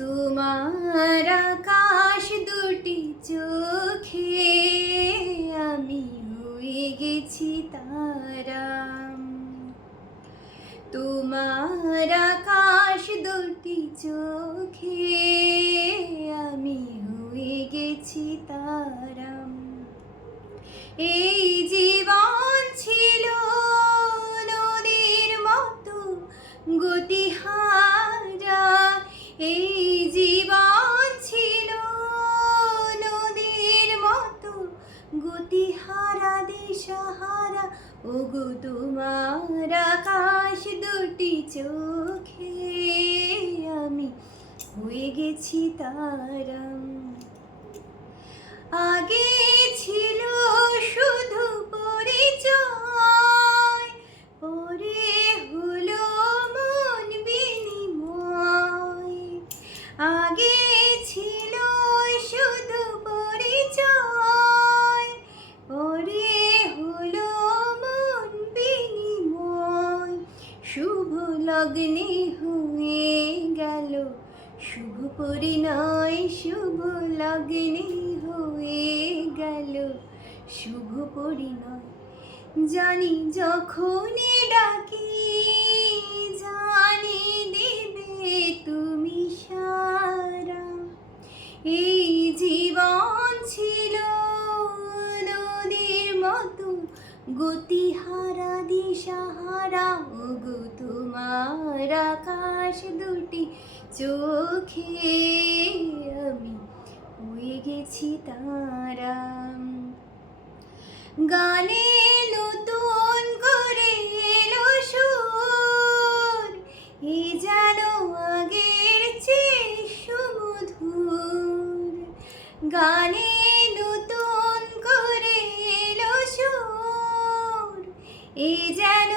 তোমার আকাশ দুটি চোখে আমি হয়ে গেছি তারা। তোমার আকাশ দুটি চোখে আমি হয়ে গেছি তারা। এই জীবন ছিল নদীর মতো গতিহারা, এই জীবন ছিল নদীর মতো গতিহারা দিশাহারা। ওগো তোমার আকাশ দুটি চোখে আমি হয়ে গেছি তারা। আগে ছিল শুধু পরিচয়, পরে হলো মন বিনিময়। আগে ছিল শুধু পরিচয়, পরে হলো মন বিনিময়। শুভ লগ্নে হয়ে গেল শুভ পরিণয়, শুভ লগ্নে হয়ে গেল শুভ পরিণয়। জানি যখনই ডাকি জানি দিবে তুমি সারা। এই জীবন ছিল নদীর মতো গতিহারা দিশাহারা। ওগো তোমার আকাশ দুটি চোখে আমি হয়ে গেছি তারা। গানে নতুন করে এলো সুর, এ যেন আগের চেয়ে সুমধুর। গানে নতুন করে এলো সুর, এ যেন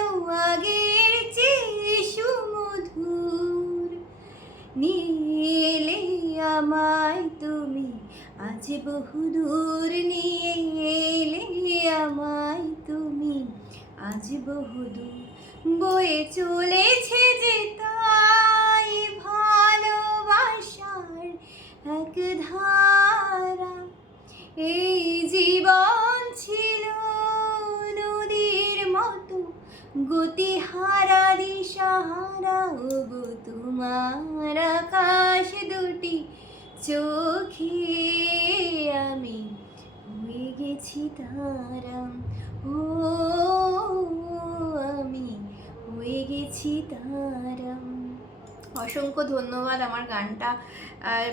আগের চেয়ে সুমধুর। নিয়ে এলে আমায় তুমি আজ বহুদূর, নিয়ে এলে আমায় তুমি আজ বহুদূর। বয়ে চলেছে যে তাই ভালোবাসার এক ধারা। এই জীবন ছিল নদীর মতো গতিহারা দিশাহারা। ওগো তোমার আকাশ দুটি চোখে আমি হয়ে গেছি তারা। ও আমি হয়ে গেছি তারা। অসংখ্য ধন্যবাদ আমার গানটা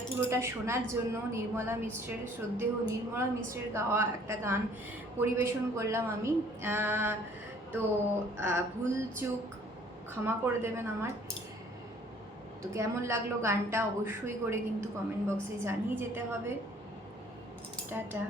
পুরোটা শোনার জন্য। নির্মলা মিশ্রের, শ্রদ্ধেয় নির্মলা মিশ্রের গাওয়া একটা গান পরিবেশন করলাম আমি। তো ভুল চুক ক্ষমা করে দেবেন আমার। তো কেমন লাগলো গানটা অবশ্যই করে কিন্তু কমেন্ট বক্সে জানিয়ে যেতে হবে। টাটা।